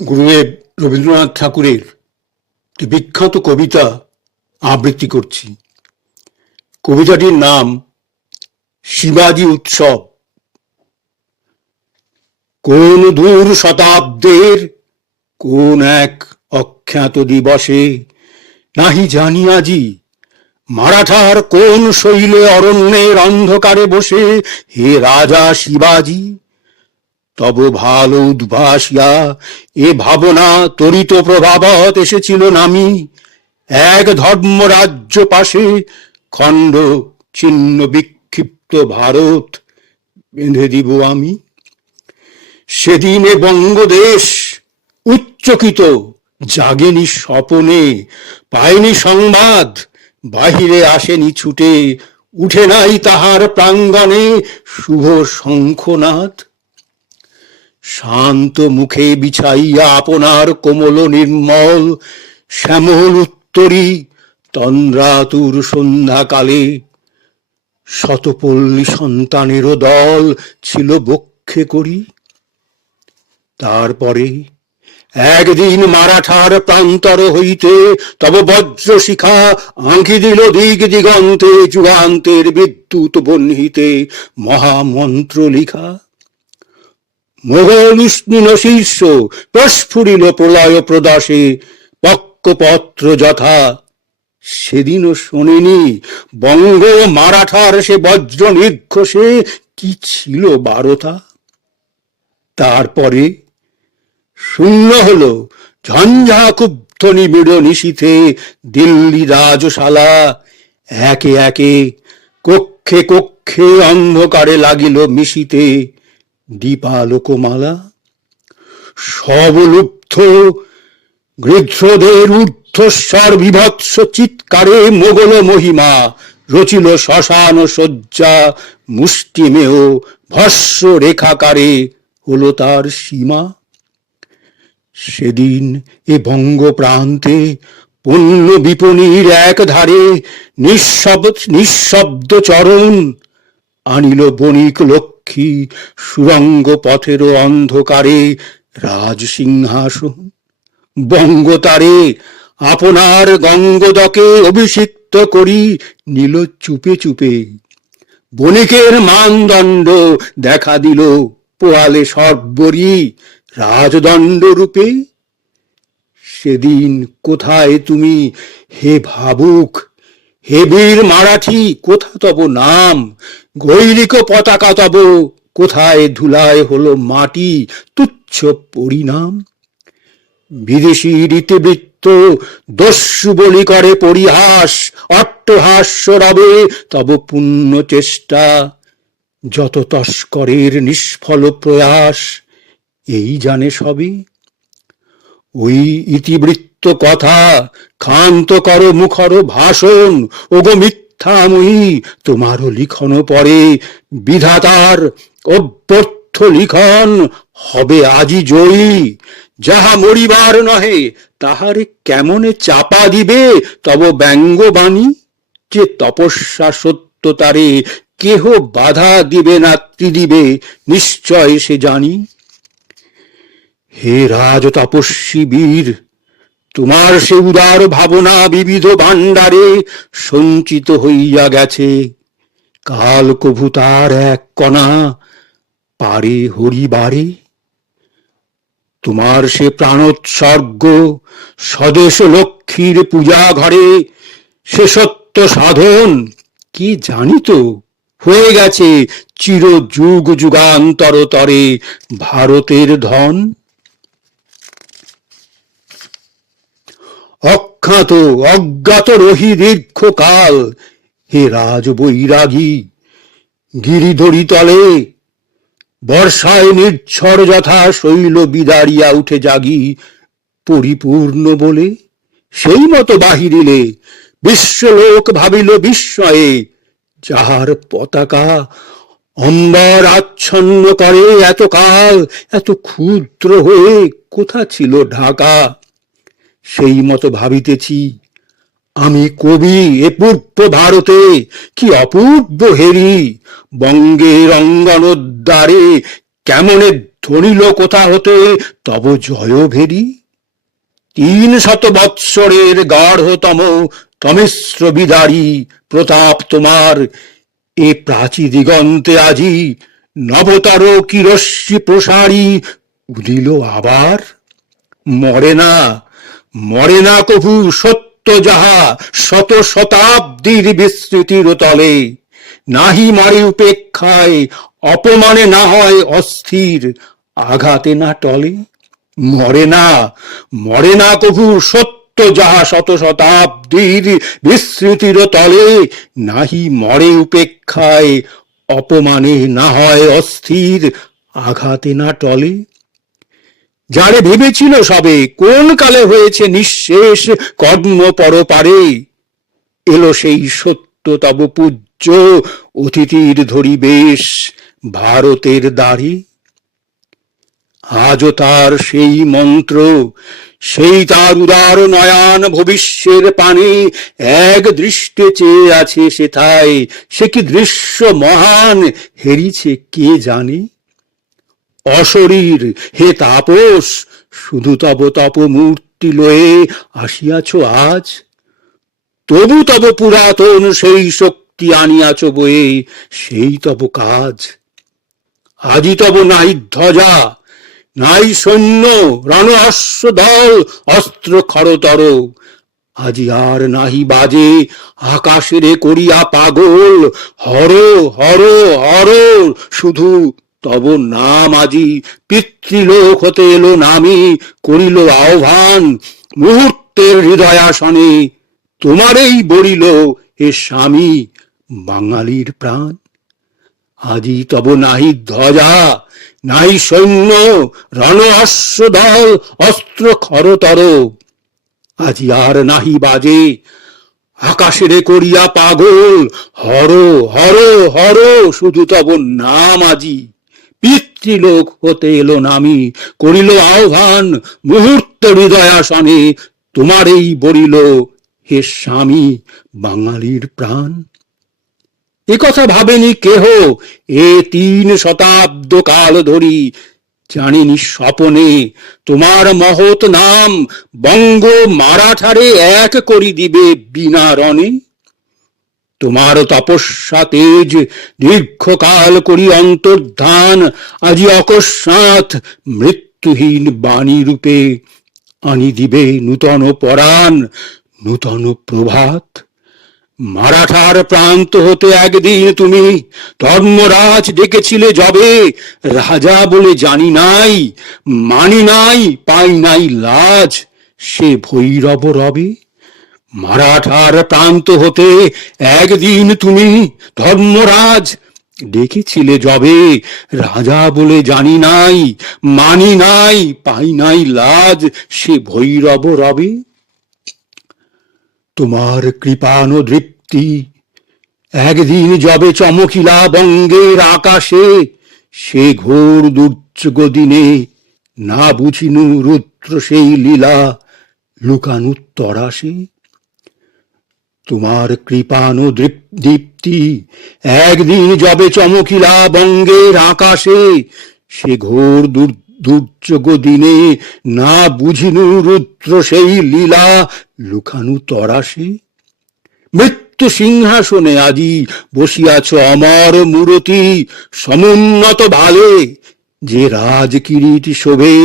গুরুদেব রবীন্দ্রনাথ ঠাকুরের বিখ্যাত কবিতা আবৃত্তি করছি। কবিতাটির নাম শিবাজি উৎসব। কোন দূর শতাব্দের কোন এক অখ্যাত দিবসে নাহি জানি আজি মারাঠার কোন শৈলে অরণ্যের অন্ধকারে বসে হে রাজা শিবাজি তব ভালো উদ্ভাসিয়া এ ভাবনা তরিত প্রভাবত এসেছিল নামি এক ধর্মরাজ্য পাশে খণ্ড ছিন্ন বিক্ষিপ্ত ভারত বেঁধে দিব আমি। সেদিনে বঙ্গদেশ উচ্চকিত জাগেনি স্বপনে, পায়নি সংবাদ, বাহিরে আসেনি ছুটে, উঠে নাই তাহার প্রাঙ্গণে শুভ শঙ্খনাদ। শান্ত মুখে বিছাইয়া আপনার কোমল নির্মল শ্যামল উত্তরী তন্দ্রাতুর সন্ধ্যাকালে শতপল্লী সন্তানেরও দল ছিল বক্ষে করি। তারপরে একদিন মারাঠার প্রান্তর হইতে তব বজ্র শিখা আঁকি দিল দিগ দিগন্তে যুগান্তের বিদ্যুৎ বহ্নিতে মহামন্ত্র লিখা। মোগল উষ্ণীন শীর্ষ প্রস্ফুরিল প্রলয় প্রদাসে পক্কপত্র যথা। সেদিনও শোনেনি বঙ্গ মারাঠার সে বজ্র নির্ঘোষে কি ছিল বারতা। তারপরে শূন্য হলো ঝঞ্ঝা ক্ষুব্ধ নিবিড় নিশীথে দিল্লি রাজশালা। একে একে কক্ষে কক্ষে অন্ধকারে লাগিল মিশিতে দীপালোকমালা। সব লুব্ধ গৃধ্রদের ঊর্ধ্বস্বর বিভৎস চিৎকারে মোগল মহিমা রচিল শ্মশান শয্যা মুষ্টিমেয় ভস্য রেখাকারে হলো তার সীমা। সেদিন এ বঙ্গ প্রান্তে পণ্য বিপণীর এক ধারে নিঃশব্দ চরণ আনিল বণিক লক্ষ্মী সুরঙ্গ পথের অন্ধকারে রাজ সিংহাসন। বঙ্গতারে আপনার গঙ্গদকে অভিষিক্ত করি নিল চুপে চুপে। বণিকের মানদণ্ড দেখা দিল পোয়ালে সর্বরি রাজদণ্ড রূপে। সেদিন কোথায় তুমি হে ভাবুক, হে বীর মারাঠি কোথা তব নাম? গৈরিক পতাকা তব কোথায় ধুলায় হলো মাটি তুচ্ছ পরিণাম। বিদেশির ইতিবৃত্ত দস্যু বলি করে পরিহাস, অট্টহাস্য রবে তব পুণ্য চেষ্টা, যত তস্করের নিষ্ফল প্রয়াস এই জানে সবে। ওই ইতিবৃত্ত কথা ক্ষান্ত কর মুখর ভাষণ, ওগো মিথ্যাময়ী তোমারও লিখন পরে বিধাতার অভ্যর্থ লিখন হবে আজি জয়ী। যাহা মরিবার নহে তাহারে কেমনে চাপা দিবে তব ব্যঙ্গবাণী। যে তপস্যা সত্য তারে কেহ বাধা দিবে না ত্রিদিবে নিশ্চয় সে জানি। হে রাজ তপস্বী বীর, তোমার সে উদার ভাবনা বিবিধ ভাণ্ডারে সঞ্চিত হইয়া গেছে। কাল কভু তার এক কণা পারে হরিবারে। তোমার সে প্রাণোৎসর্গ স্বদেশ লক্ষ্মীর পূজা ঘরে সে সত্য সাধন কি জানিত হয়ে গেছে চির যুগ যুগান্তর তরে ভারতের ধন। অখ্যাত অজ্ঞাত রহি দীর্ঘকাল হে রাজ বৈরাগী গিরিধরি তলে বর্ষায় নির্ঝর যথা শৈল বিদারিয়া উঠে জাগি পরিপূর্ণ বলে। সেই মতো বাহিরিলে বিশ্বলোক ভাবিল বিস্ময়ে, যাহার পতাকা অম্বর আচ্ছন্ন করে এতকাল এত ক্ষুদ্র হয়ে কোথা ছিল ঢাকা। সেই মতো ভাবিতেছি আমি কবি এ পূর্ব ভারতে কি অপূর্ব হেরি বঙ্গের অঙ্গনোদ্দারে কেমনে ধরিল কোথা হতে তব জয় ভেরি? 300 বৎসরের গাঢ়তম তমিশ্র বিদারী প্রতাপ তোমার, এ প্রাচী দিগন্তে আজি নবতর কিরস্যি প্রসারী উদিল আবার। মরে না, মরে না কভু সত্য যাহা শত শতাব্দীর বিস্মৃতির তলে, নাহি মারে উপেক্ষায়, অপমানে না হয় অস্থির, আঘাতে না টলে। মরে না, মরে না কভু সত্য যাহা শত শতাব্দীর বিস্মৃতির তলে, নাহি মরে উপেক্ষায়, অপমানে না হয় অস্থির, আঘাতে না টলে। যারে ভেবেছিল সবে কোন কালে হয়েছে নিঃশেষ কর্ম পরপারে, এলো সেই সত্য তব পূজ্য অতিথির ধরি বেশ ভারতের দ্বারে। আজও তার সেই মন্ত্র, সেই তার উদার নয়ান ভবিষ্যের পানে এক দৃষ্টে চেয়ে আছে সেথায়। সে কি দৃশ্য মহান হেরিছে কে জানে? অশরীর হে তাপস, শুধু তব তপ মূর্তি লয়ে আসিয়াছ আজ। তবু তব পুরাতন সেই শক্তি আনিয়াছ বয়ে, সেই তব কাজ। আজি তব নাই ধ্বজা, নাই সৈন্য রণ অশ্ব দল অস্ত্র খরতর, আজি আর নাহি বাজে আকাশেরে করিয়া পাগল। হর হর হর, শুধু তব নাম আজি পিতৃলোক হতে এলো নামে, করিল আহ্বান মুহূর্তের হৃদয়াসনে। তোমারেই বলিল হে স্বামী বাঙালির প্রাণ। আজি তব নাহি ধ্বজা, নাই সৈন্য রণ অশ্ব দল অস্ত্র খরতর, আজি আর নাহি বাজে আকাশেরে করিয়া পাগল। হর হর হর, শুধু তব নাম আজি পিতৃলোক হতে এলো নামি, করিল আহ্বান মুহূর্ত হৃদয়াসনে। তোমারেই বলিল হে স্বামী বাঙালির প্রাণ। এ কথা ভাবেনি কেহ এ 3 শতাব্দ কাল ধরি, জানিনি স্বপনে তোমার মহৎ নাম বঙ্গ মারাঠারে এক করি দিবে বিনা রণে। তোমার তপস্যা তেজ দীর্ঘকাল করি অন্তর্ধান, আজি অকস্মাৎ মৃত্যুহীন বাণী রূপে আনি দিবে নূতন পরাণ, নূতন প্রভাত। মারাঠার প্রান্ত হতে একদিন তুমি ধর্মরাজ ডেকেছিলে যবে, রাজা বলে জানি নাই, মানি নাই, পাই নাই লাজ, সে ভৈরব রবে। মারাঠার প্রান্ত হতে একদিন তুমি ধর্মরাজ ডেকেছিলে যবে, রাজা বলে জানি নাই, মানি নাই, পাই নাই লাজ, সে ভৈরব রবে। তোমার কৃপানুদৃপ্তি একদিন যবে চমকিলা বঙ্গের আকাশে, সে ঘোর দুর্যোগ দিনে না বুঝিনু রুদ্র সেই লীলা লুকানু তরাসে। তোমার কৃপানুদীপ্তি একদিন যবে চমকিলা বঙ্গের আকাশে, সে ঘোর দুর্যোগ দিনে না বুঝিনু রুদ্র সেই লীলা লুকানু তরাসে। মৃত্যু সিংহাসনে আজি বসিয়াছ অমর মূরতি সমুন্নত ভালে, যে রাজ কিরীট শোভে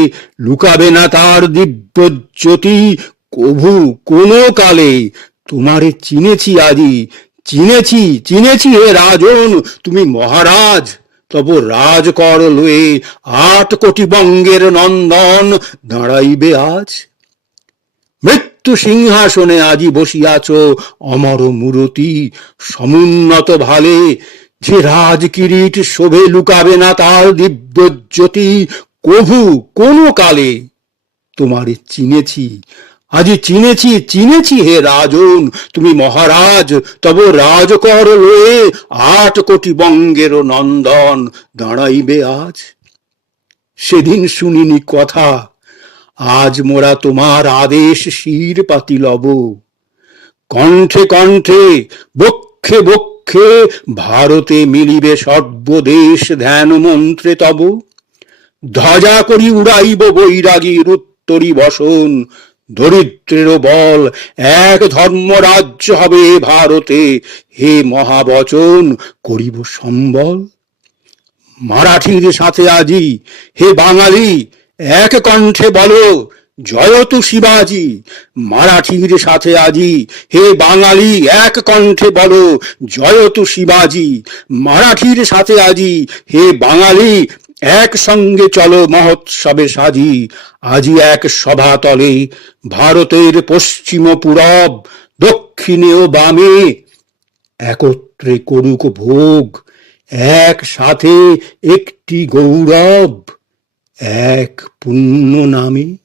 লুকাবে না তার দিব্য জ্যোতি কভু কোনো কালে। তোমারে চিনেছি আজি, চিনেছি চিনেছি হে রাজন, তুমি মহারাজ। তব রাজকর লয়ে 8 কোটি বঙ্গের নন্দন দাঁড়াইবে আজ। মৃত্যু সিংহাসনে আজি বসিয়াছ অমর মূরতি সমুন্নত ভালে, যে রাজ কিরীট শোভে লুকাবে না তার দিব্য জ্যোতি কভু কোনো কালে। তোমারে চিনেছি আজি, চিনেছি চিনেছি হে রাজন, তুমি মহারাজ। তব রাজকর লয়ে 8 কোটি বঙ্গের নন্দন দাঁড়াইবে আজ। সেদিন শুনিনি কথা, আজ মোরা তোমার আদেশ শির পাতি লব। কণ্ঠে কণ্ঠে বক্ষে বক্ষে ভারতে মিলিবে সর্বদেশ ধ্যান মন্ত্রে তব। ধ্বজা করি উড়াইব বৈরাগীর উত্তরী বসন, দরিদ্রের বল এক ধর্মরাজ্য হবে ভারতে, হে মহাবচন করিব সম্বল। মারাঠির সাথে আজি হে বাঙালি এক কণ্ঠে বলো জয়তু শিবাজি। মারাঠির সাথে আজি হে বাঙালি এক কণ্ঠে বলো জয়তু শিবাজি। মারাঠির সাথে আজি হে বাঙালি একসঙ্গে চলো মহোৎসবে সাজি। আজি এক সভাতলে ভারতের পশ্চিম পূরব দক্ষিণে ও বামে একত্রে করুক ভোগ, একসাথে একটি গৌরব, এক পুণ্য নামে।